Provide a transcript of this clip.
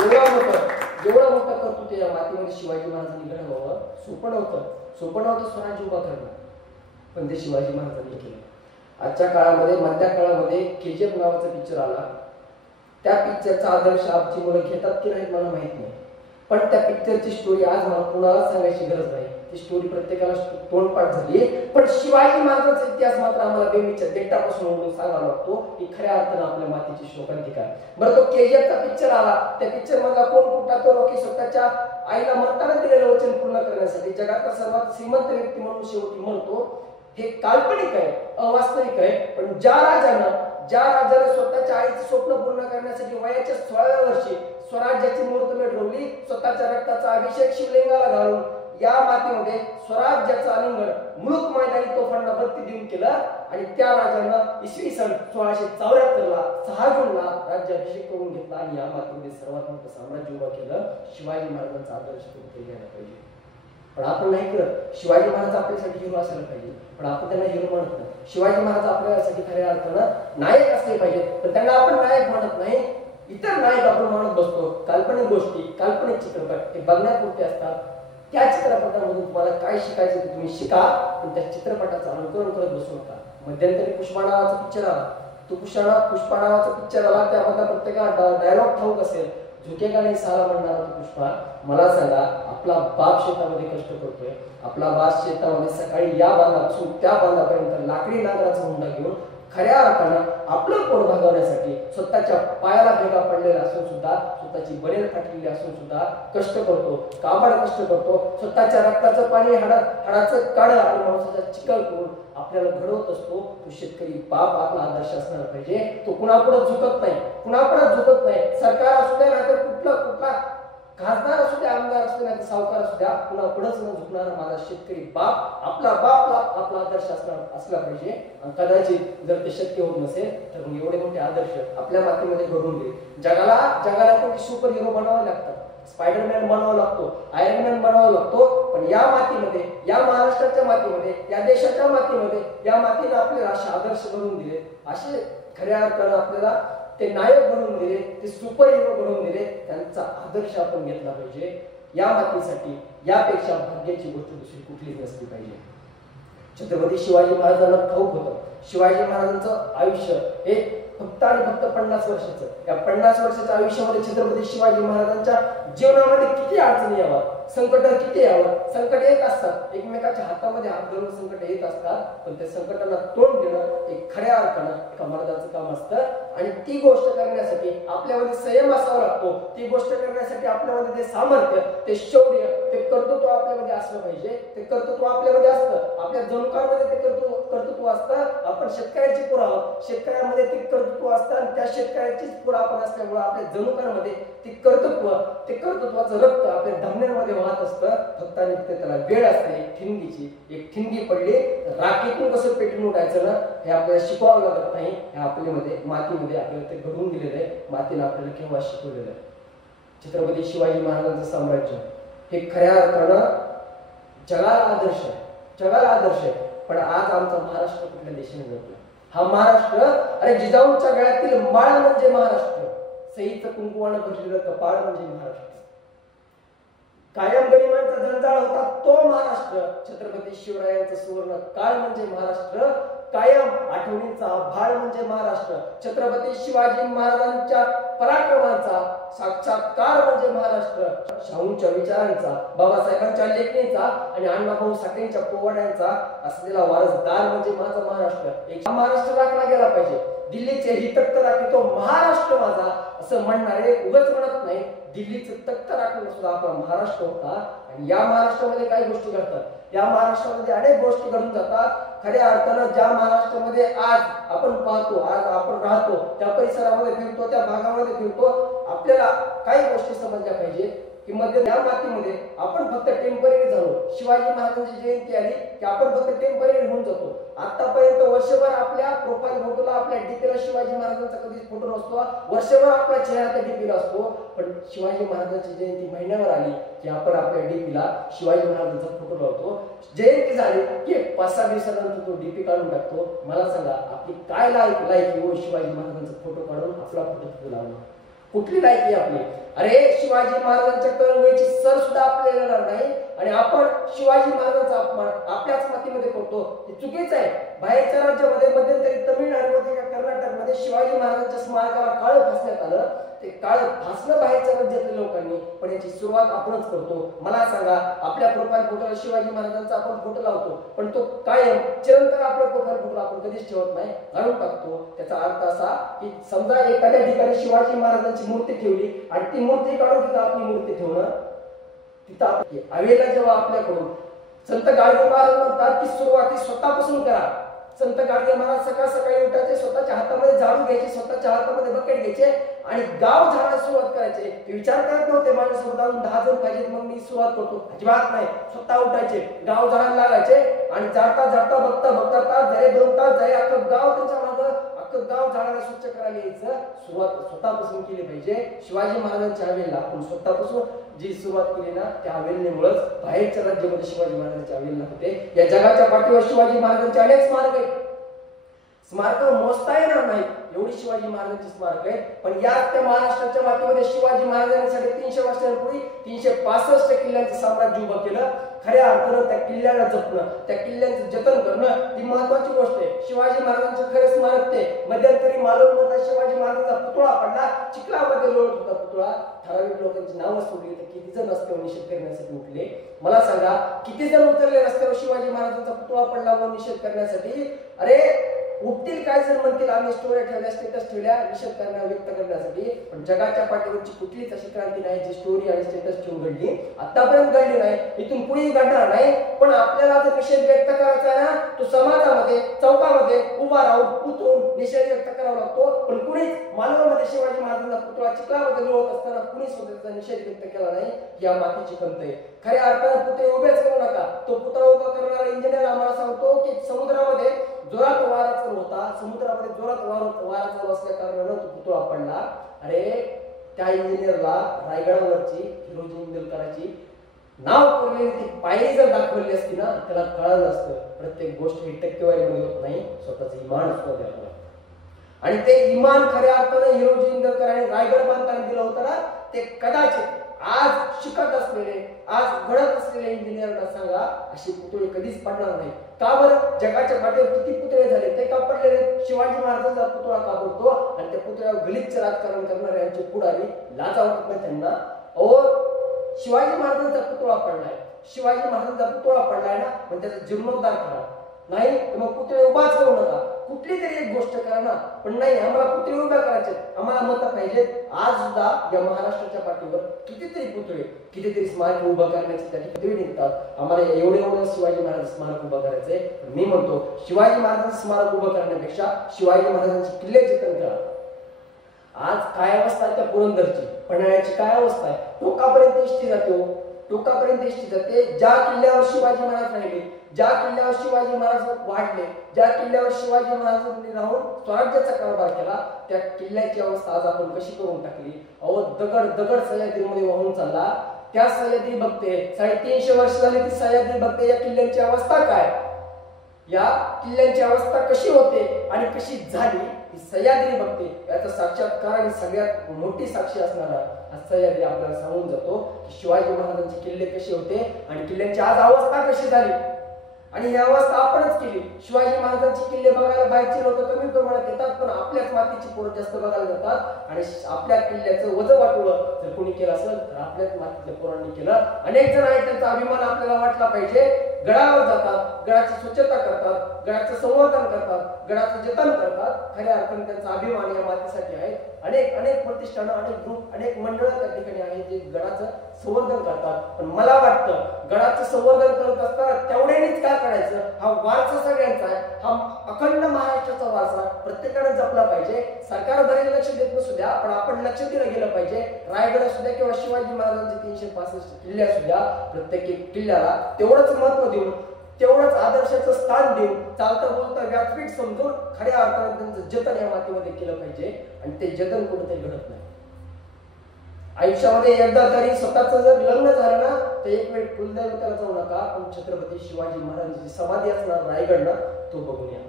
जेवढं मोठं कर्तृत्व या मातीमध्ये शिवाजी महाराजांनी घडवलं, सोपं नव्हतं स्वराज्य उभा करणं, पण ते शिवाजी महाराजांनी केलं. आजच्या काळामध्ये, मध्या काळामध्ये KGF नावाचा पिक्चर आला. त्या पिक्चरचा आदर्श आमची मुलं घेतात की नाहीत मला माहित नाही, पण त्या पिक्चरची स्टोरी आज मला कुणाला सांगायची गरज नाही. ती स्टोरी प्रत्येकाला तोंडपाठ झाली, पण शिवाजी महाराजांचा इतिहास मात्र आम्हाला बेमीच्या देठापासून सांगावा लागतो की खऱ्या अर्थानं आपल्या मातीची शोकांतिका. बरं, तो KGFचा पिक्चर आला, त्या पिक्चर मधला कोण कुठला तो रॉकी स्वतःच्या आईला मरताना दिलेलं वचन पूर्ण करण्यासाठी जगातला सर्वात श्रीमंत व्यक्ती म्हणून शेवटी म्हणतो. हे काल्पनिक आहे, अवास्तविक आहे, पण ज्या राजानं स्वतःच्या आईचं स्वप्न पूर्ण करण्यासाठी वयाच्या 16व्या वर्षी स्वराज्याची मुहूर्तमेढ रोवली, स्वतःच्या रक्ताचा अभिषेक शिवलिंगाला घालून या मातीमध्ये स्वराज्याचं आलिंगन मुलूक मैदानी तोफांना बत्ती देऊन केलं, आणि त्या राजानं इसवी सन 1674ला 6 जूनला राज्याभिषेक करून घेतला आणि या मातीमध्ये सर्वात मोठं साम्राज्य उभं केलं. शिवाजी महाराजांचा आदर्श कुठे घ्यायला पाहिजे, पण आपण नाही करत. शिवाजी महाराज आपल्यासाठी हिरो असायला पाहिजे, पण आपण त्यांना हिरो म्हणत नाही. शिवाजी महाराज आपल्यासाठी खऱ्या अर्थानं नायक असले पाहिजेत, पण त्यांना आपण नायक म्हणत नाही, इतर नायक आपण म्हणत बसतो. काल्पनिक गोष्टी, काल्पनिक चित्रपट हे बघण्यापुरते असतात. त्या चित्रपटामधून तुम्हाला काय शिकायचं ते तुम्ही शिका, पण त्या चित्रपटाचं अनुकरण करत बसू नका. मध्यंतरी पुष्पा नावाचा पिक्चर आला, तो पुष्पा नावाचा पिक्चर आला, त्यामध्ये प्रत्येकाला डायलॉग ठाऊक असेल, झुकेगा नाही साला म्हणणारा तो पुष्पा. मला सांगा, आपला बाप शेतामध्ये कष्ट करतोय, आपला बाप शेतामध्ये सकाळी या बांधापासून त्या बांधापर्यंत लाकडी नांगराचा हुंडा घेऊन खऱ्या अर्थानं आपलं पोट भागवण्यासाठी स्वतःच्या पायाला भेगा पडलेला असून सुद्धा, स्वतःची बनेल फाटलेली असून सुद्धा कष्ट करतो, काबाड कष्ट करतो, स्वतःच्या रक्ताचं पाणी हाडाचं काढ आणि मांसाचा चिखल करून आपल्याला घडवत असतो. तो शेतकरी बाप आपला आदर्श असणार पाहिजे. तो कुणापुढे झुकत नाही. सरकार असू द्या, नाहीतर कुठला खासदार असू द्या, आमदार असू द्या, सावकार असू द्या, कुणापुढेच न झुकणारा माझा शेतकरी बाप आपला आदर्श असला पाहिजे. आणि कदाचित जर ते शक्य होत नसेल तर मग एवढे मोठे आदर्श आपल्या मातीमध्ये घडवून दे. जगाला पण सुपर हिरो बनावे लागतात, स्पायडरमॅन बनावा लागतो, आयरन मॅन बनावा लागतो, पण या मातीमध्ये, या महाराष्ट्राच्या मातीमध्ये, या देशाच्या मातीमध्ये, या मातीने आपल्याला असे आदर्श बनवून दिले, असे खऱ्या अर्थानं आपल्याला ते नायक बनवून दिले, ते सुपर हिरो बनवून दिले. त्यांचा आदर्श आपण घेतला पाहिजे. या मातीसाठी यापेक्षा भाग्याची गोष्ट दुसरी कुठलीच नसली पाहिजे. छत्रपती शिवाजी महाराजांना ठाऊक होतं, शिवाजी महाराजांचं आयुष्य हे फक्त आणि फक्त 50 वर्षाचं. या 50 वर्षाच्या आयुष्यामध्ये छत्रपती शिवाजी महाराजांच्या जीवनामध्ये किती अडचणी यावं, संकट किती यावं, संकट येत असतात, एकमेकाच्या हातामध्ये हात धरून संकट येत असतात, पण त्या संकटांना तोंड देणं एक खऱ्या अर्थानं एका मर्दाचं काम असतं. आणि ती गोष्ट करण्यासाठी आपल्यामध्ये संयम असावा लागतो. ती गोष्ट करण्यासाठी आपल्यामध्ये ते सामर्थ्य, ते शौर्य, ते कर्तृत्व आपल्यामध्ये असलं पाहिजे. ते कर्तृत्व आपल्यामध्ये असतं, आपल्या जनुकांमध्ये ते कर्तृत्व असतं. आपण शेतकऱ्याची पोरं आहोत, शेतकऱ्यामध्ये ते कर्तृत्व असतं, आणि त्या शेतकऱ्याचीच पोरं आपण असल्यामुळे आपल्या जनुकांमध्ये ते कर्तृत्वाचं रक्त आपल्या धमन्यांमध्ये वाहत असतं. फक्त आणि फक्त त्याला वेळ असते. एक ठिणगी पडली राखीतून कसं पेटून उठायचं ना, हे आपल्याला शिकवावं लागत नाही. हे आपल्यामध्ये मातीमध्ये आपल्याला ते घडवून दिलेलं आहे. मातीने आपल्याला केव्हा शिकवलेलं आहे. छत्रपती शिवाजी महाराजांचं साम्राज्य हे खऱ्या अर्थानं जगाला आदर्श आहे. पण आज आमचा महाराष्ट्र कुठल्या देशाने जगतो? हा महाराष्ट्र, अरे जिजाऊंच्या गळ्यातील माळ म्हणजे महाराष्ट्र, सईचं कुंकुवानं भरलेलं कपाळ म्हणजे महाराष्ट्र, कायम गरिबांचा जंजाळ होता तो महाराष्ट्र, छत्रपती शिवरायांचा सुवर्ण काळ म्हणजे महाराष्ट्र, कायम आठवणींचा भाळ म्हणजे महाराष्ट्र, छत्रपती शिवाजी महाराजांच्या पराक्रमाचा साक्षात्कार म्हणजे महाराष्ट्र, शाहूंच्या विचारांचा, बाबासाहेबांच्या लेखणीचा आणि अण्णाभाऊ साठेंच्या पोवाड्यांचा असलेला वारसदार म्हणजे माझा महाराष्ट्र. एक महाराष्ट्र राखला गेला पाहिजे. दिल्लीचे ही तख्त राखतो महाराष्ट्र माझा असं म्हणणारे उगाच म्हणत नाही. दिल्लीचं तख्त राखणं सुद्धा आपला महाराष्ट्र होता. आणि या महाराष्ट्रामध्ये काही गोष्टी घडतात, या महाराष्ट्रामध्ये अनेक गोष्टी घडून जातात. खऱ्या अर्थानं ज्या महाराष्ट्रामध्ये आज आपण पाहतो, आज आपण राहतो, त्या परिसरामध्ये फिरतो, त्या भागामध्ये फिरतो, आपल्याला काही गोष्टी समजल्या पाहिजे की मध्ये या मातीमध्ये आपण फक्त टेम्पररी झालो. शिवाजी महाराजांची जयंती आली की आपण फक्त टेम्पररी होऊन जातो. आतापर्यंत वर्षभर आपल्या प्रोफाईल फोटोला, आपल्या डीपीला शिवाजी महाराजांचा कधीच फोटो नसतो, वर्षभर आपला चेहरा त्या डीपीला असतो. पण शिवाजी महाराजांची जयंती महिन्यावर आली की आपण आपल्या डीपीला शिवाजी महाराजांचा फोटो लावतो. जयंती झाली की 5-6 दिवसानंतर तो डीपी काढून टाकतो. मला सांगा, आपली काय लायकी हो शिवाजी महाराजांचा फोटो काढून आपला फोटो लावणं? कुठली लायकी आपली? अरे शिवाजी महाराजांच्या कळवळीची सर सुद्धा आपल्याला येणार नाही आणि आपण शिवाजी महाराजांचा अपमान आपल्याच मातीमध्ये करतो. हे चुकीचं आहे. बाहेरच्या राज्यामध्ये मध्यंतरी तमिळनाडूमध्ये का कर्नाटकमध्ये शिवाजी महाराजांच्या स्मारकाला काळं फासण्यात आलं. ते काळं फासलं बाहेरच्या राज्यातल्या लोकांनी, पण याची सुरुवात आपणच करतो. मला सांगा, आपल्या प्रोफाईल फोटोला शिवाजी महाराजांचा आपण फोटो लावतो, पण तो कायम चिरंतन आपल्या प्रोफाईल फोटोला आपण कधीच ठेवत नाही, घालून टाकतो. त्याचा अर्थ असा की समजा एखाद्या ठिकाणी शिवाजी महाराजांची मूर्ती ठेवली आणि ती मूर्ती काढून तिथं आपली मूर्ती ठेवणं, तिथं हवेला जेव्हा आपल्याकडून संत गाडगे महाराज म्हणतात की सुरुवाती स्वतःपासून करा. संत गाडगे महाराज सकाळ सकाळी उठायचे, स्वतःच्या हातामध्ये झाडू घ्यायचे, स्वतःच्या हातामध्ये बकेट घ्यायचे आणि गाव झाडायला सुरुवात करायचे. ते विचार करत नव्हते माझ्यासोबत अजून 10 जण पाहिजेत मग मी सुरुवात करतो, अजिबात नाही. स्वतः उठायचे, गाव झाडायला लागायचे आणि जाता जाता बघता बघता तास झाले, 2 तास झाले, अख्खं गाव त्यांच्या मागं, अख्खं गाव झाडायला स्वच्छ करायला यायचं. सुरुवात स्वतःपासून केली पाहिजे. शिवाजी महाराजांच्या हवेलीला आपण स्वतःपासून जी सुरुवात केली ना, त्या हवेलीमुळेच बाहेरच्या राज्यामध्ये शिवाजी महाराजांच्या हवेलीला होते. या जगाच्या पाठीवर शिवाजी महाराजांचे अनेक स्मारक आहेत. स्मारक मोजता येणार नाही एवढी शिवाजी महाराजांची स्मारक आहेत. पण याच त्या महाराष्ट्राच्या मातीमध्ये शिवाजी महाराजांनी 350 वर्षांपूर्वी 365 किल्ल्यांचं साम्राज्य उभं केलं. खऱ्या अर्थानं त्या किल्ल्याला जपणं, त्या किल्ल्यांचं जतन करणं ही महत्वाची गोष्ट आहे. शिवाजी महाराजांचे खरे स्मारक ते मध्यंतरी मालवणमध्ये शिवाजी महाराजांचा पुतळा पडला, चिखलामध्ये लोळत होता पुतळा. ठराविक लोकांची नावं सोडली तर किती जण रस्त्यावर निषेध करण्यासाठी उठले? मला सांगा, किती जण उतरले रस्त्यावर शिवाजी महाराजांचा पुतळा पडला व निषेध करण्यासाठी? अरे उठतील काय जण म्हणतील आम्ही स्टोऱ्या ठेवल्या, स्टेटस ठेवल्या निषेध करण्या व्यक्त करण्यासाठी, पण जगाच्या पाठीवरची कुठलीच अशी क्रांती नाही जी स्टोरी आणि स्टेटस ठेवून घडली. आतापर्यंत घडली नाही, इथून पुढेही घडणार नाही. पण आपल्याला जर निषेध व्यक्त करायचा आहे ना, तो समाजामध्ये चौकामध्ये उभा राहून उतरून निषेध व्यक्त करावा लागतो. पण कुणीच मालवणमध्ये शिवाजी महाराजांचा पुतळा चिखलामध्ये लोळत असताना कुणीच त्याचा निषेध व्यक्त केला नाही. या मातीची खंत आहे. खऱ्या अर्थाने पुतळे उभेच करू नका. तो पुतळा उभा करणारा इंजिनियर आम्हाला सांगतो की समुद्रामध्ये जोरात वारा चालू होता, समुद्रामध्ये जोरात वारा चालू असल्या कारणानं तो पुतळा पडला. अरे त्या इंजिनियरला रायगडावरची हिरोजी इंदलकराची नाव कोरलेली ती पायरी जर दाखवली असती ना, त्याला कळलं असतं प्रत्येक गोष्ट ही टक्केवारीमध्ये होत नाही, स्वतःचं इमान सुद्धा द्यावं लागतं. आणि ते इमान खऱ्या अर्थानं हिरोजी इंदलकरांनी रायगड बांधताना दिलं होतं ना, ते कदाचित आज शिकत असलेले, आज घडत असलेले इंजिनियरला सांगा अशी पुतळे कधीच पडणार नाही. का बरं? जगाच्या पाठीवर किती पुतळे झाले, ते का पडलेले? शिवाजी महाराजांचा पुतळा का पडतो आणि त्या पुतळ्यावर गलिच्छ राजकारण करणाऱ्यांचे पुढारी लाजा वाटत नाही त्यांना? शिवाजी महाराजांचा पुतळा पडलाय, शिवाजी महाराजांचा पुतळा पडलाय ना, पण त्याचा जीर्णोद्धार करा. नाही तर मग पुतळे उभाच करू नका, कुठली तरी एक गोष्ट करा ना. पण नाही, आम्हाला पुतळे उभ्या करायचे, आम्हाला मत पाहिजेत. आज सुद्धा या महाराष्ट्राच्या पाठीवर कितीतरी पुतळे, कितीतरी स्मारक उभं करण्याचे त्या ठिकाणी निघतात. आम्हाला एवढं शिवाजी महाराज स्मारक उभं करायचंय. मी म्हणतो शिवाजी महाराजांचं स्मारक उभं करण्यापेक्षा शिवाजी महाराजांचे किल्ले जतन करा. आज काय अवस्था आहे त्या पुरंदरची, पन्हाळ्याची काय अवस्था आहे? टोकापर्यंत एसटी जाते, टोकापर्यंत एसटी जाते. ज्या किल्ल्यावर शिवाजी महाराज राहिले, ज्या किल्ल्यावर शिवाजी महाराज वाढले, ज्या किल्ल्यावर शिवाजी महाराजांनी राहून स्वराज्याचा कारभार केला, त्या किल्ल्याची अवस्था आज आपण कशी करून टाकली? दगड दगड सह्याद्रीमध्ये वाहून चालला. त्या सह्याद्री बघते 350 वर्ष झाली ती सह्याद्री बघते. या किल्ल्याची अवस्था काय? या किल्ल्याची अवस्था कशी होते आणि कशी झाली ही सह्याद्री बघते. याचा साक्षात्कार आणि सगळ्यात मोठी साक्षी असणारा सह्याद्री आपल्याला सांगून जातो की शिवाजी महाराजांचे किल्ले कसे होते आणि किल्ल्यांची आज अवस्था कशी झाली. आणि ही अवस्था आपणच केली. शिवाजी महाराजांचे किल्ले बघायला बाहेरचे लोक कमी प्रमाणात येतात, पण आपल्याच मातीची पोरं जास्त बघायला जातात. आणि आपल्या किल्ल्याचं वजन वाटवलं जर कोणी केलं असेल तर आपल्याच मातीतल्या पोरांनी केलं. अनेक जण आहेत, त्यांचा अभिमान आपल्याला वाटला पाहिजे. गडावर जातात, गडाची स्वच्छता करतात, गडाचं संवर्धन करतात, गडाचं जतन करतात. खऱ्या अर्थाने त्यांचा अभिमान या मातीसाठी आहे. अनेक अनेक प्रतिष्ठानं, अनेक ग्रुप, अनेक मंडळं त्या ठिकाणी आहेत जे गडाचं संवर्धन करतात. पण मला वाटतं गडाचं संवर्धन करत असताना तेवढ्यानेच काय करायचं, हा वारसा सगळ्यांचा आहे, हा अखंड महाराष्ट्राचा वारसा प्रत्येकाने जपला पाहिजे. सरकार जरी लक्ष देत नसू द्या, पण आपण लक्ष दिलं गेलं पाहिजे. रायगड असू द्या किंवा शिवाजी महाराजांचे 365 किल्ले असू द्या, प्रत्येक किल्ल्याला तेवढंच महत्व देऊन, तेवढंच आदर्शाचं स्थान देऊन, चालतं बोलतं व्यासपीठ समजून खऱ्या अर्थाने त्यांचं जतन या मातीमध्ये केलं पाहिजे. आणि ते जतन कुठेतरी घडत नाही. आयुष्यामध्ये एकदा तरी स्वतःच जर लग्न झालं ना, तर एक वेळ कुलदैवताला जाऊ नका, पण छत्रपती शिवाजी महाराजांची समाधी असणार रायगडला तो बघून या.